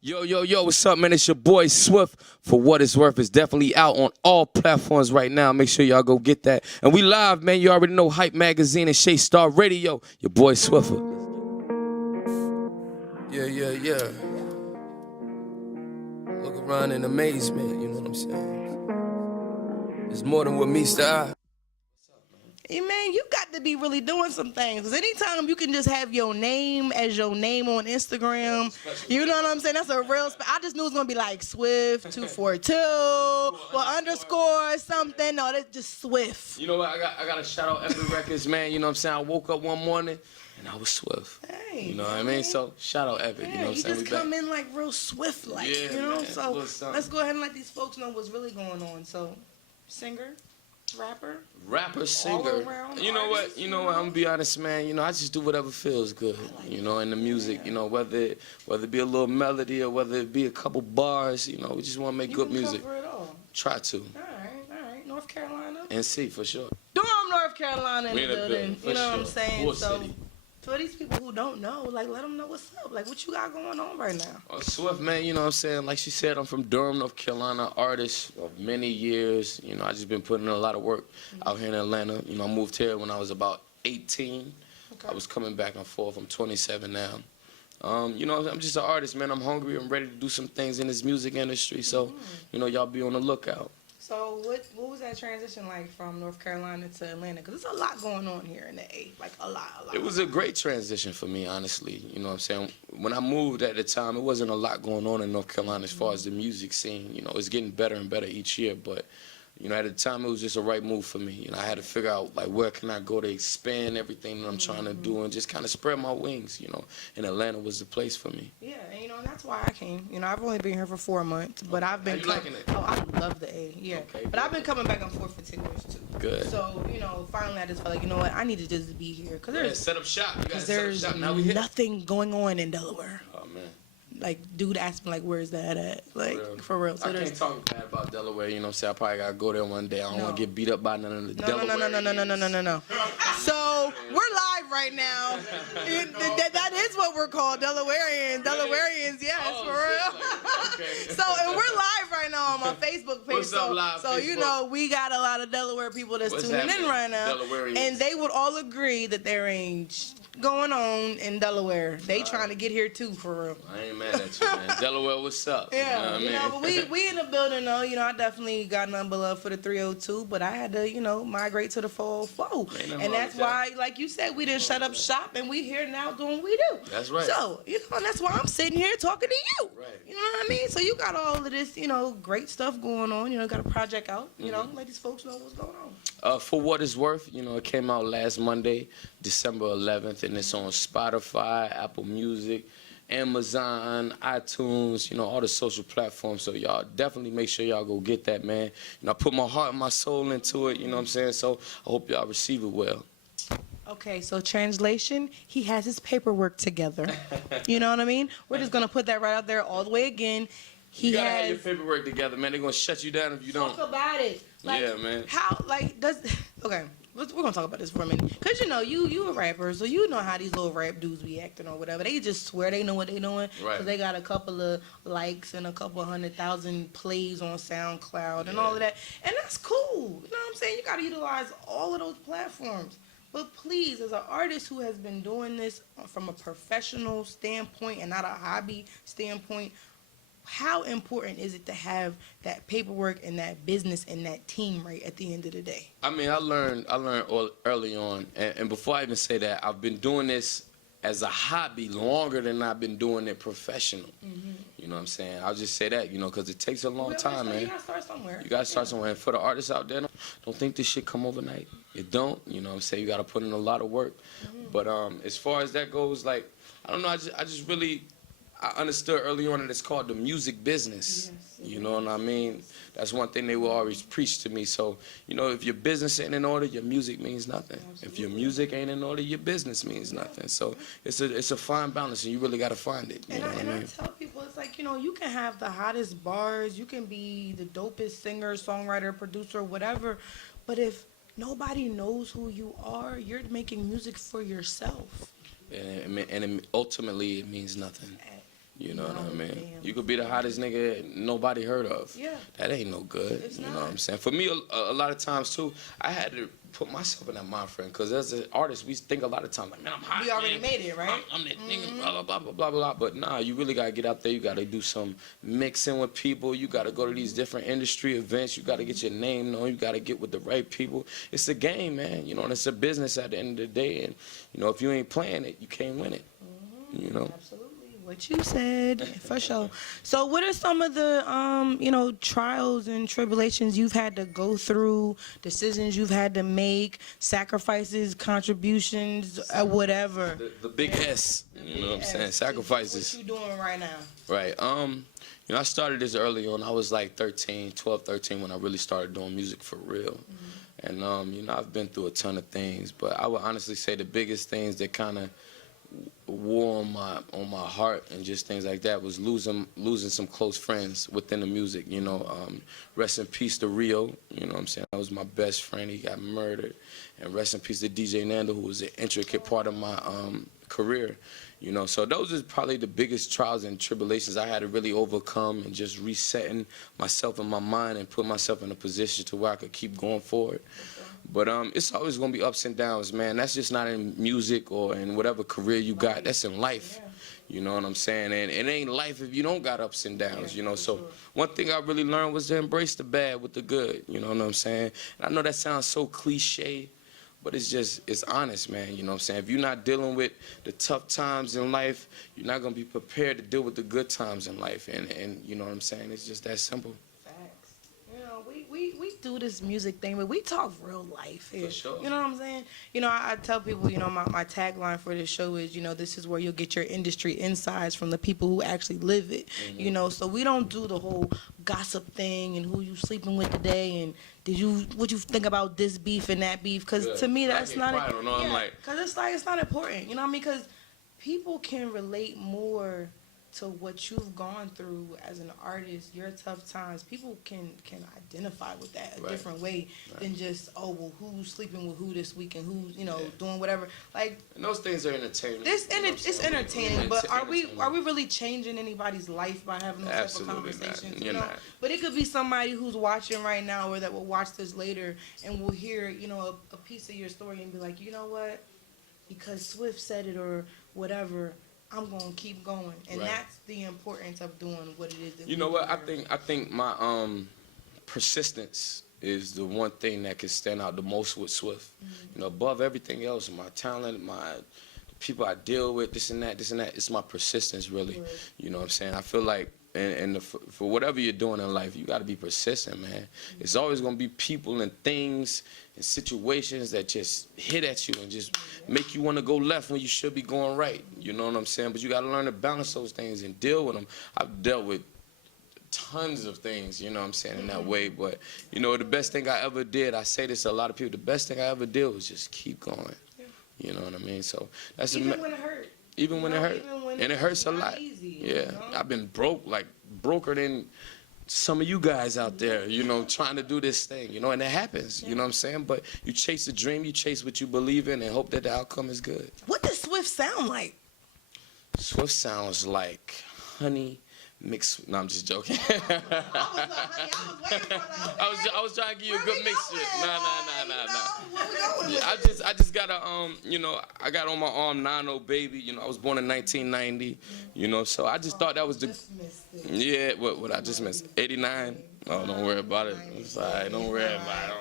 Yo, yo, yo, what's up, man? It's your boy Swift. For what it's worth, it's definitely out on all platforms right now. Make sure y'all go get that. And we live, man. You already know Hype Magazine and ShayStar Radio. Your boy Swiffer. Yeah, yeah, yeah. Look around in amazement, you know what I'm saying? It's more than what meets the eye. Hey man, you got to be really doing some things. Cause anytime you can just have your name as your name on Instagram, you know what I'm saying? That's a real. I just knew it was gonna be like Swift 242 or underscore something. No, that's just Swift. You know what? I got to shout out Epic Records, man. You know what I'm saying? I woke up one morning and I was Swift. Hey, you know what I mean? So shout out Epic. Yeah, you know what I'm you saying? just come in like real Swift, like Yeah, you know. man, So let's go ahead and let these folks know what's really going on. So, singer. Rapper, singer. You know what? I'm gonna be honest, man. I just do whatever feels good. In the music. Whether it be a little melody or whether it be a couple bars. We just want to make good music. Cover it all. Try to. All right. North Carolina. NC for sure. Durham, North Carolina in the building. You know what I'm saying? War so. City. For these people who don't know, like, let them know what's up. Like, what you got going on right now? Swift, man, you know what I'm saying? Like she said, I'm from Durham, North Carolina, artist of many years. I just been putting in a lot of work out here in Atlanta. I moved here when I was about 18. Okay. I was coming back and forth. I'm 27 now. I'm just an artist, man. I'm hungry. I'm ready to do some things in this music industry. So, y'all be on the lookout. So what was that transition like from North Carolina to Atlanta? Because there's a lot going on here in the A, like a lot. It was a great transition for me, honestly. You know what I'm saying? When I moved at the time, it wasn't a lot going on in North Carolina as far as the music scene. It's getting better and better each year, but at the time, it was just a right move for me. I had to figure out, like, where can I go to expand everything that I'm trying to do and just kind of spread my wings, And Atlanta was the place for me. Yeah, and, that's why I came. I've only been here for 4 months, but I've been... How you liking it? Oh, I love the A, yeah. Okay, but I've been coming back and forth for 10 years, too. Good. So, finally I just felt like, you know what, I need to just be here. Cause set up shop. You gotta there's set up shop. Now we here. Nothing going on in Delaware. Oh, man. Like, dude asked me, like, where's that at? Like, for real. So I can't talk bad about Delaware, I'm saying? I probably got to go there one day. I don't want to get beat up by none of the Delaware. No. So, we're live right now. That is what we're called, Delawareans. Delawareans, yes, for real. Okay. So, and we're live right now on my Facebook page. What's up, live so Facebook? We got a lot of Delaware people that's tuning in right now. And they would all agree that there ain't going on in Delaware. They trying to get here too, for real. I ain't mad at you, man. Delaware, what's up? Yeah, but we in the building though. I definitely got nothing but love for the 302, but I had to, migrate to the 404. And that's why, like you said, we didn't shut up shop, and we here now doing what we do. That's right. So, and that's why I'm sitting here talking to you. Right. You know what I mean? So you got all of this, great stuff going on. Got a project out. Let these folks know what's going on. For what it's worth, it came out last Monday, December 11th, and it's on Spotify, Apple Music, Amazon, iTunes, all the social platforms. So y'all definitely make sure y'all go get that, man. I put my heart and my soul into it, you know what I'm saying? So I hope y'all receive it well. Okay, so translation, he has his paperwork together. You know what I mean? We're just going to put that right out there all the way again. You gotta have your paperwork together, man. They're going to shut you down if you don't. Talk about it. Like, yeah, man. Okay, we're going to talk about this for a minute. Because, you a rapper, so you know how these little rap dudes be acting or whatever. They just swear they know what they doing. Right. Because they got a couple of likes and a couple 100,000 plays on SoundCloud and all of that. And that's cool. You know what I'm saying? You got to utilize all of those platforms. But please, as an artist who has been doing this from a professional standpoint and not a hobby standpoint, how important is it to have that paperwork and that business and that team right at the end of the day? I mean, I learned early on, and before I even say that, I've been doing this as a hobby longer than I've been doing it professional. Mm-hmm. You know what I'm saying? I'll just say that, because it takes a long time, man. You gotta start somewhere. You gotta start somewhere. And for the artists out there, don't think this shit come overnight. It don't. You know what I'm saying? You gotta put in a lot of work. Mm-hmm. But as far as that goes, like, I don't know. I just really, I understood early on that it's called the music business. Yes. You know what I mean? That's one thing they will always preach to me. So, if your business ain't in order, your music means nothing. Absolutely. If your music ain't in order, your business means nothing. So it's a fine balance, and you really got to find it. You know what I mean? I tell people, it's like, you can have the hottest bars, you can be the dopest singer, songwriter, producer, whatever, but if nobody knows who you are, you're making music for yourself. And ultimately, it means nothing. You know what I mean? Damn. You could be the hottest nigga nobody heard of. Yeah. That ain't no good. It's you not. know what I'm saying? For me, a lot of times too, I had to put myself in that mind frame because as an artist, we think a lot of times like, man, I'm hot. We already man. made it, right? I'm that nigga. Blah blah blah blah blah. But nah, you really gotta get out there. You gotta do some mixing with people. You gotta go to these different industry events. You gotta get your name known. You gotta get with the right people. It's a game, man. You know, and it's a business at the end of the day. And you know, if you ain't playing it, you can't win it. You know. Absolutely. What you said, for sure. So what are some of the, you know, trials and tribulations you've had to go through, decisions you've had to make, sacrifices, contributions, whatever? The big S, you know what I'm saying? Sacrifices. What you doing right now? Right. You know, I started this early on. I was like 12, 13 when I really started doing music for real. And, you know, I've been through a ton of things, but I would honestly say the biggest things that kind of wore on my heart and just things like that was losing some close friends within the music, you know. Rest in peace to Rio, you know what I'm saying? That was my best friend. He got murdered. And rest in peace to DJ Nando, who was an intricate part of my career, you know. So those are probably the biggest trials and tribulations I had to really overcome, and just resetting myself in my mind and put myself in a position to where I could keep going forward. But it's always going to be ups and downs, man. That's just not in music or in whatever career you got. That's in life. You know what I'm saying? And it ain't life if you don't got ups and downs, you know. So one thing I really learned was to embrace the bad with the good, you know what I'm saying? And I know that sounds so cliche, but it's honest, man, you know what I'm saying? If you're not dealing with the tough times in life, you're not going to be prepared to deal with the good times in life. And you know what I'm saying? It's just that simple. You know, we do this music thing, but we talk real life here. For sure. You know what I'm saying? You know, I tell people, you know, my tagline for this show is, you know, this is where you'll get your industry insights from the people who actually live it. You know, so we don't do the whole gossip thing and who you sleeping with today and what you think about this beef and that beef, because to me that's not because it's not important. You know what I mean? Because people can relate more to what you've gone through as an artist, your tough times. People can identify with that a different way than just, oh, well, who's sleeping with who this week and who's, you know, doing whatever. Like, and those things are entertaining. It's entertaining, but are we really changing anybody's life by having those type of conversations? You know? But it could be somebody who's watching right now or that will watch this later and will hear, you know, a piece of your story and be like, you know what? Because Swift said it or whatever, I'm gonna keep going, and that's the importance of doing what it is. That you know what? I think my persistence is the one thing that can stand out the most with Swift. You know, above everything else, my talent, the people I deal with, this and that. It's my persistence, really. You know what I'm saying? I feel like, for whatever you're doing in life, you got to be persistent, man. It's always gonna be people and things and situations that just hit at you and just make you want to go left when you should be going right. You know what I'm saying? But you got to learn to balance those things and deal with them. I've dealt with tons of things, you know what I'm saying, in that way. But, you know, the best thing I ever did, I say this to a lot of people, the best thing I ever did was just keep going. You know what I mean? So that's even when it hurt. Even when it hurt. And it hurts a lot. Easy, yeah. You know? I've been broker than some of you guys out there, you know, trying to do this thing, you know, and it happens, you know what I'm saying? But you chase the dream, you chase what you believe in, and hope that the outcome is good. What does Swift sound like? Swift sounds like honey mixed. No, I'm just joking. I was trying to give you a good mixture. Nah. Where we going? I just got a you know, I got on my arm 90 baby. You know, I was born in 1990. You know, so I just thought that was the what I just missed 89. Oh, don't worry about it. It's all right. Don't worry about it.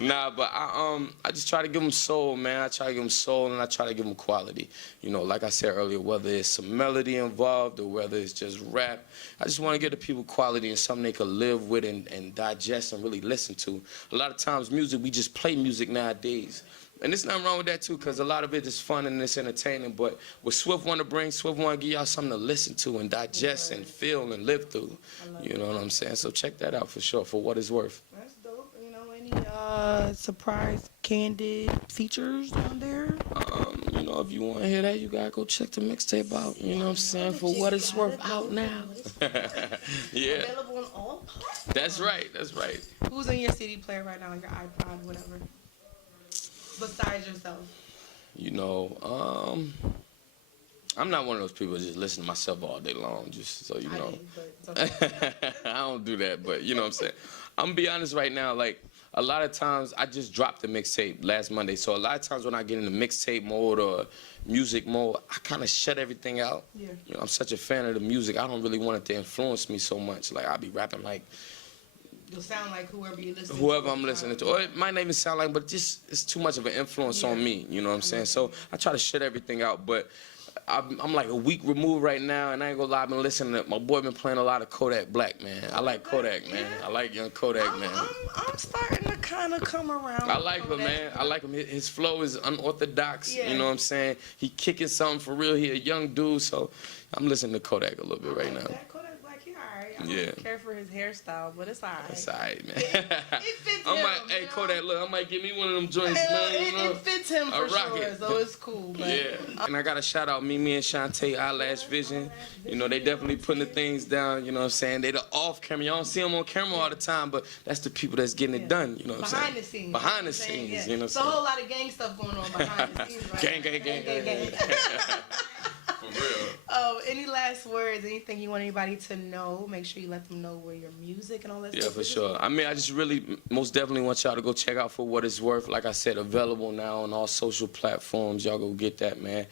Nah, but I just try to give them soul, man. I try to give them soul, and I try to give them quality. You know, like I said earlier, whether it's some melody involved or whether it's just rap, I just want to give the people quality and something they could live with and digest and really listen to. A lot of times, music, we just play music nowadays. And there's nothing wrong with that, too, because a lot of it is fun and it's entertaining. But what Swift want to bring, Swift want to give y'all something to listen to and digest and feel and live through. You know what I'm saying? So check that out for sure, for what it's worth. That's dope. You know, any surprise, candid features on there? You know, if you want to hear that, you got to go check the mixtape out. You know what I'm saying? For what it's worth out now. Yeah. Available on all platforms. That's right. Who's in your CD player right now, your iPod, whatever? Besides yourself? You know, I'm not one of those people that just listen to myself all day long, just so you know. Okay. I don't do that, but you know what I'm saying. I'm gonna be honest right now, like a lot of times I just dropped the mixtape last Monday, so a lot of times when I get into mixtape mode or music mode, I kind of shut everything out. Yeah. You know, I'm such a fan of the music. I don't really want it to influence me so much. Like I'll be rapping like. You'll sound like whoever you listen to. Whoever I'm listening to. Or it might not even sound like, but just it's too much of an influence on me. You know what I'm saying? So I try to shut everything out, but I'm like a week removed right now, and I ain't gonna lie, I've been listening to, my boy been playing a lot of Kodak Black, man. I like Kodak, man. I like young Kodak, man. I'm starting to kind of come around. I like him, man. I like him. His flow is unorthodox, you know what I'm saying? He kicking something for real. He a young dude, so I'm listening to Kodak a little bit right now. Kodak Black, he alright. I don't care for his hairstyle, but it's alright. It's alright, man. It fits him. Hey, Kodak, look, I might give me one of them joints, man. It fits him for sure, so it's cool, man. Yeah. And I gotta shout out Mimi and Shantae, Eyelash Vision. You know, they definitely putting the things down, you know what I'm saying? They the off camera. Y'all don't see them on camera all the time, but that's the people that's getting it done, you know what I'm saying? Behind the scenes. Behind the scenes, you know what I'm saying? It's a whole lot of gang stuff going on behind the scenes, right? Gang. For real. Any last words, anything you want anybody to know? Make sure you let them know where your music and all that stuff is. Yeah, for sure. I mean, I just really, most definitely want y'all to go check out For What It's Worth. Like I said, available now on all social platforms. Y'all go get that, man.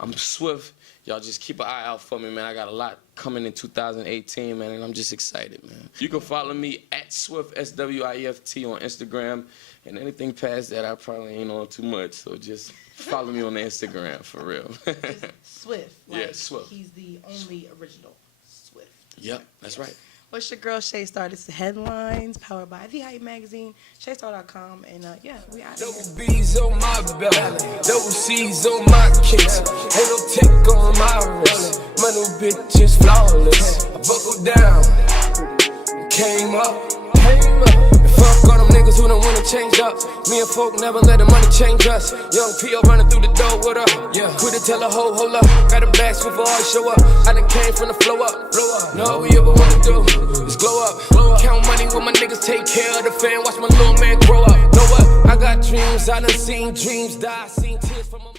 I'm Swift. Y'all just keep an eye out for me, man. I got a lot coming in 2018, man, and I'm just excited, man. You can follow me at Swift, SWIFT on Instagram, and anything past that, I probably ain't on too much, so just follow me on the Instagram, for real. Swift. Like yeah, Swift. He's the only original Swift. Yep, that's right. What's your girl, ShayStar? This is Headlines, powered by The Hype Magazine, ShayStar.com, and yeah, we out here. Double B's on my belly, double C's on my kicks. Ain't no tick on my wrist. My new bitch is flawless. I buckled down, came up. Fuck all them niggas who don't wanna change up. Me and folk never let the money change us. Young P.O. running through the door, what up? Yeah. Quit it, tell a hoe, hold up. Got a bag before I show up. I done came from the flow up. No, all we ever wanna do is glow up. Count money with my niggas, take care of the fam. Watch my little man grow up. Know what? I got dreams, I done seen dreams die. Seen tears from my